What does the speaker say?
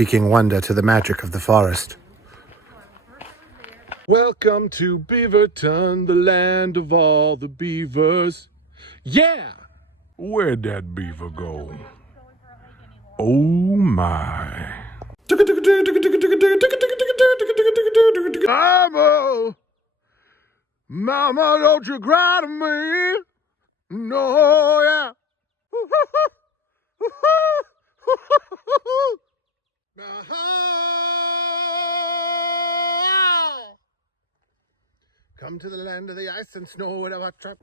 speaking wonder to the magic of the forest. Welcome to Beaverton, the land of all the beavers. Yeah! Where'd that beaver go? Oh my. Mama! Mama, don't you cry to me. No, yeah. Come to the land of the ice and snow without trap.